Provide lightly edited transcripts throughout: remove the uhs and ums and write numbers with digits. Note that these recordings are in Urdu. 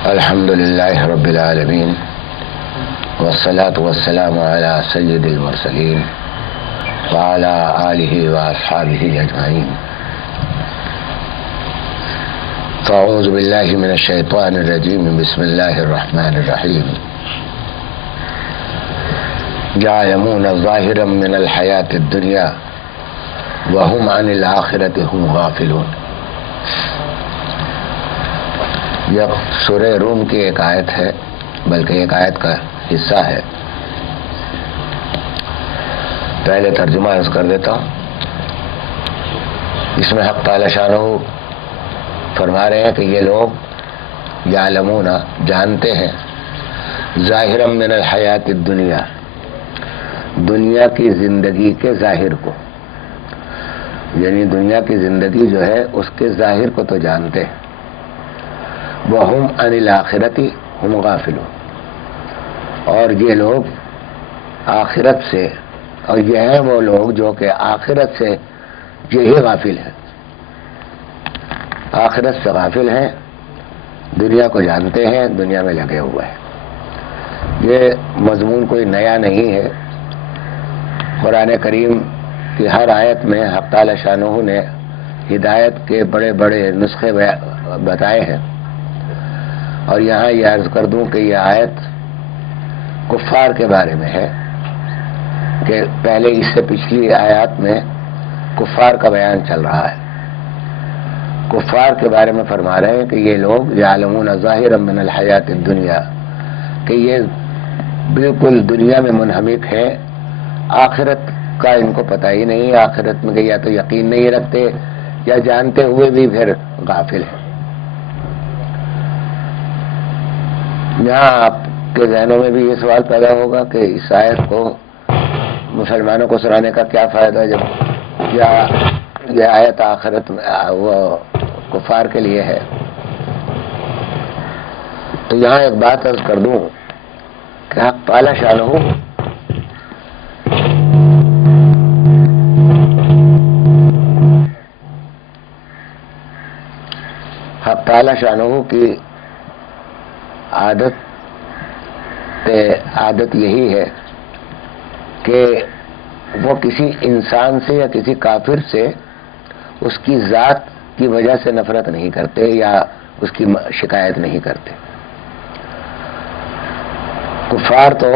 الحمد لله رب العالمين والصلاة والسلام على سيد المرسلين وعلى آله وأصحابه أجمعين. فأعوذ بالله من الشيطان الرجيم. بسم الله الرحمن الرحيم. يعلمون ظاهرا من الحياة الدنيا وهم عن الآخرة هم غافلون. یہ سورہ روم کی ایک آیت ہے، بلکہ ایک آیت کا حصہ ہے. پہلے ترجمہ عرض کر دیتا ہوں. اس میں حق تعالی شانہ فرما رہے ہیں کہ یہ لوگ یعلمون جانتے ہیں، ظاہرا من الحیات الدنیا، دنیا کی زندگی کے ظاہر کو، یعنی دنیا کی زندگی جو ہے اس کے ظاہر کو تو جانتے ہیں. وَهُمْ عَنِ الْآخِرَةِ هُمْ غَافِلُونَ، اور یہ لوگ آخرت سے، اور یہ ہیں وہ لوگ جو کہ آخرت سے یہی غافل ہیں، آخرت سے غافل ہیں، دنیا کو جانتے ہیں، دنیا میں لگے ہوئے ہیں. یہ مضمون کوئی نیا نہیں ہے. قرآن کریم کی ہر آیت میں حق تعالی شانہ نے ہدایت کے بڑے بڑے نسخے بتائے ہیں. اور یہاں یہ عرض کر دوں کہ یہ آیت کفار کے بارے میں ہے، کہ پہلے اس سے پچھلی آیات میں کفار کا بیان چل رہا ہے. کفار کے بارے میں فرما رہے ہیں کہ یہ لوگ یعلمون ظاہرا من الحیات الدنیا، کہ یہ بالکل دنیا میں منہمک ہے، آخرت کا ان کو پتہ ہی نہیں. آخرت میں کہ یا تو یقین نہیں رکھتے یا جانتے ہوئے بھی پھر غافل ہیں. یہاں آپ کے ذہنوں میں بھی یہ سوال پیدا ہوگا کہ اس آیت کو مسلمانوں کو سنانے کا کیا فائدہ، جب یہ آیت آخرت میں وہ کفار کے لیے ہے. تو یہاں ایک بات عرض کر دوں کہ حق تعالی شانہ کی عادت یہی ہے کہ وہ کسی انسان سے یا کسی کافر سے اس کی ذات کی وجہ سے نفرت نہیں کرتے یا اس کی شکایت نہیں کرتے. کفار تو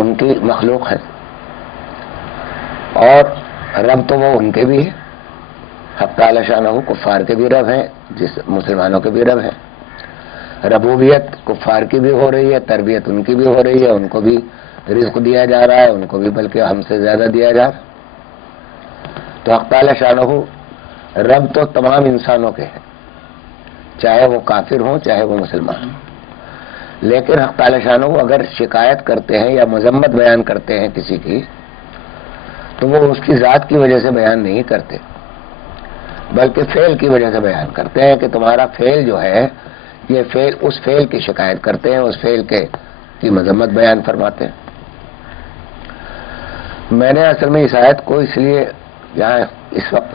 ان کی مخلوق ہے اور رب تو وہ ان کے بھی ہے. حق تعالی شانہ کفار کے بھی رب ہیں، جس مسلمانوں کے بھی رب ہیں. ربوبیت کفار کی بھی ہو رہی ہے، تربیت ان کی بھی ہو رہی ہے، ان کو بھی رزق دیا جا رہا ہے، ان کو بھی بلکہ ہم سے زیادہ دیا جا رہا ہے. تو حق تعالی شانہ رب تو تمام انسانوں کے ہیں، چاہے وہ کافر ہوں چاہے وہ مسلمان ہوں. لیکن حق تعالی شانہ اگر شکایت کرتے ہیں یا مذمت بیان کرتے ہیں کسی کی، تو وہ اس کی ذات کی وجہ سے بیان نہیں کرتے، بلکہ فعل کی وجہ سے بیان کرتے ہیں کہ تمہارا فعل جو ہے، یہ فعل، اس فعل کی شکایت کرتے ہیں، اس فعل کی مذمت بیان فرماتے ہیں. میں نے اصل میں اس آیت کو اس لیے یہاں اس وقت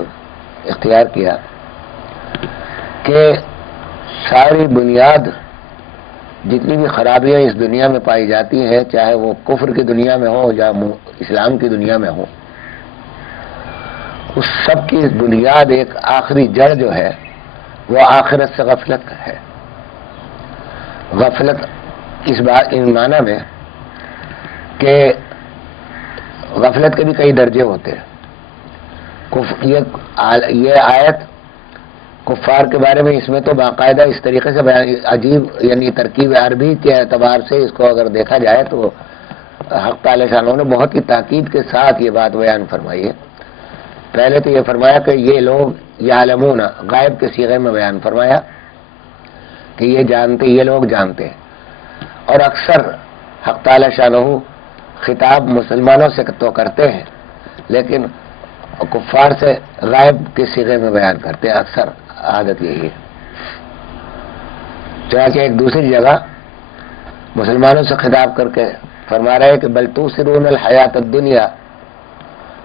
اختیار کیا کہ ساری بنیاد جتنی بھی خرابیاں اس دنیا میں پائی جاتی ہیں، چاہے وہ کفر کی دنیا میں ہو یا اسلام کی دنیا میں ہو، اس سب کی بنیاد، ایک آخری جڑ جو ہے وہ آخرت سے غفلت ہے. غفلت اس بات ان معنی میں کہ غفلت کے بھی کئی درجے ہوتے ہیں. یہ آیت کفار کے بارے میں اس میں تو باقاعدہ اس طریقے سے بیان، عجیب یعنی ترکیب عربی کے اعتبار سے اس کو اگر دیکھا جائے تو حق تعالی شانہ نے بہت ہی تاکید کے ساتھ یہ بات بیان فرمائی ہے. پہلے تو یہ فرمایا کہ یہ لوگ یعلمون، غائب کے صیغے میں بیان فرمایا کہ یہ جانتے، یہ لوگ جانتے ہیں. اور اکثر حق تعالی شانہ خطاب مسلمانوں سے تو کرتے ہیں، لیکن کفار سے غائب کے صیغے میں بیان کرتے ہیں. اکثر عادت یہی ہے. چنانچہ ایک دوسری جگہ مسلمانوں سے خطاب کر کے فرما رہے ہیں کہ بل توثرون الحیات الدنیا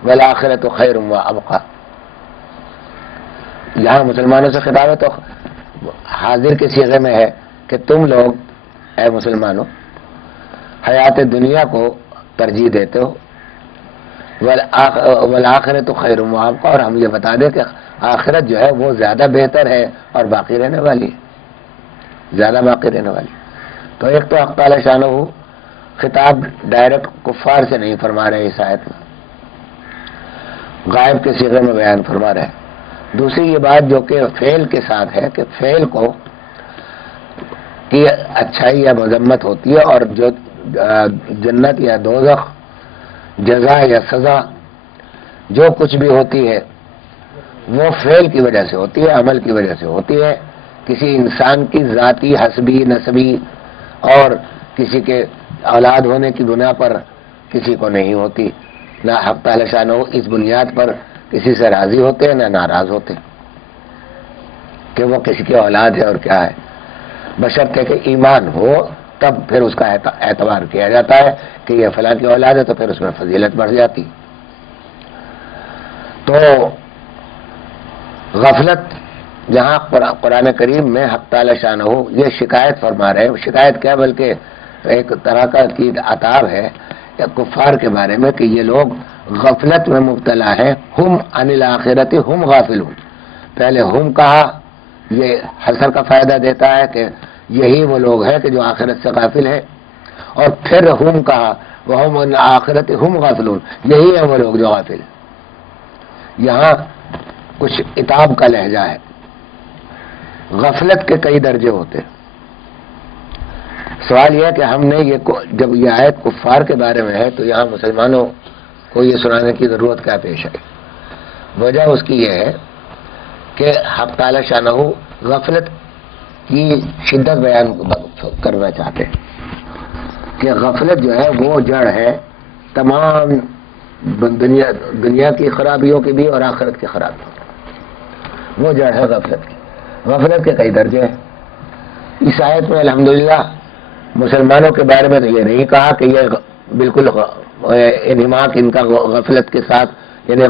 والآخرۃ خیر وابقی. یہاں مسلمانوں سے خطاب ہے تو حاضر کے صیغے میں ہے کہ تم لوگ اے مسلمانوں حیات دنیا کو ترجیح دیتے ہو، والآخرۃ خیر وابقیٰ، اور ہم یہ بتا دیں کہ آخرت جو ہے وہ زیادہ بہتر ہے اور باقی رہنے والی ہے، زیادہ باقی رہنے والی. تو ایک تو حق تعالی شانہ خطاب ڈائریکٹ کفار سے نہیں فرما رہے اس آیت میں، غائب کے صیغے میں بیان فرما رہے. دوسری یہ بات جو کہ فعل کے ساتھ ہے کہ فعل کو کی اچھائی یا مذمت ہوتی ہے، اور جو جنت یا دوزخ، جزا یا سزا جو کچھ بھی ہوتی ہے وہ فعل کی وجہ سے ہوتی ہے، عمل کی وجہ سے ہوتی ہے. کسی انسان کی ذاتی حسبی نسبی اور کسی کے اولاد ہونے کی بنا پر کسی کو نہیں ہوتی. نہ حق تعالی شانہ اس بنیاد پر کسی سے راضی ہوتے ہیں نہ ناراض ہوتے کہ وہ کسی کی اولاد ہے اور کیا ہے، بشرطے کہ ایمان ہو تب پھر اس کا اعتبار کیا جاتا ہے کہ یہ فلاں کی اولاد ہے، تو پھر اس میں فضیلت بڑھ جاتی. تو غفلت جہاں قرآن کریم میں حق تعالی شانہ یہ شکایت فرما رہے ہیں، شکایت کیا بلکہ ایک طرح کا کی عتاب ہے یا کفار کے بارے میں کہ یہ لوگ غفلت میں مبتلا ہیں. ہم عن الآخرۃ ہم غافلون، پہلے ہم کہا، یہ حسر کا فائدہ دیتا ہے کہ یہی وہ لوگ ہیں کہ جو آخرت سے غافل ہیں، اور پھر ہم کہا وہم عن الآخرۃ ہم غافلون، یہی ہے وہ لوگ جو غافل ہیں. یہاں کچھ عتاب کا لہجہ ہے. غفلت کے کئی درجے ہوتے ہیں. سوال یہ ہے کہ ہم نے جب یہ آیت کفار کے بارے میں ہے تو یہاں مسلمانوں کو یہ سنانے کی ضرورت کیا پیش ہے؟ وجہ اس کی یہ ہے کہ حق تعالی شانہ غفلت کی شدت بیان کرنا چاہتے ہیں کہ غفلت جو ہے وہ جڑ ہے تمام دنیا کی خرابیوں کی بھی اور آخرت کی خرابیوں کی. وہ جڑ ہے غفلت کی. غفلت کے کئی درجے ہیں. اس آیت میں الحمدللہ مسلمانوں کے بارے میں تو یہ نہیں کہا کہ یہ بالکل انہماک ان کا غفلت کے ساتھ، یعنی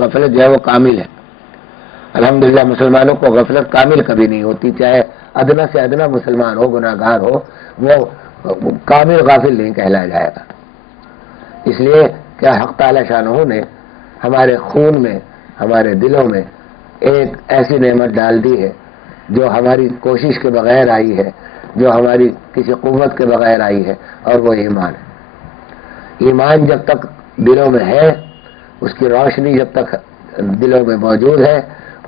غفلت جو ہے وہ کامل ہے. الحمدللہ مسلمانوں کو غفلت کامل کبھی نہیں ہوتی، چاہے ادنا سے ادنا مسلمان ہو، گناہ گار ہو، وہ کامل غافل نہیں کہلایا جائے گا. اس لیے کہ حق تعالی شانہ نے ہمارے خون میں، ہمارے دلوں میں ایک ایسی نعمت ڈال دی ہے جو ہماری کوشش کے بغیر آئی ہے، جو ہماری کسی قوت کے بغیر آئی ہے، اور وہ ایمان ہے. ایمان جب تک دلوں میں ہے، اس کی روشنی جب تک دلوں میں موجود ہے،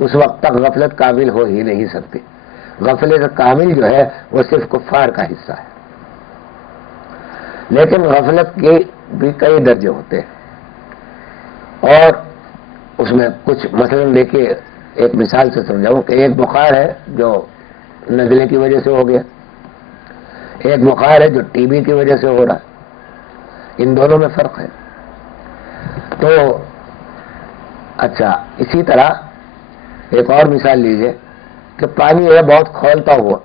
اس وقت تک غفلت کامل ہو ہی نہیں سکتی. غفلت کامل جو ہے وہ صرف کفار کا حصہ ہے. لیکن غفلت کے بھی کئی درجے ہوتے ہیں، اور اس میں کچھ مثلا دیکھیے ایک مثال سے سمجھاؤں کہ ایک بخار ہے جو نزلے کی وجہ سے ہو گیا، ایک بخار ہے جو ٹی بی کی وجہ سے ہو رہا ہے. ان دونوں میں فرق ہے. تو اچھا اسی طرح ایک اور مثال لیجئے کہ پانی ہے بہت کھولتا ہوا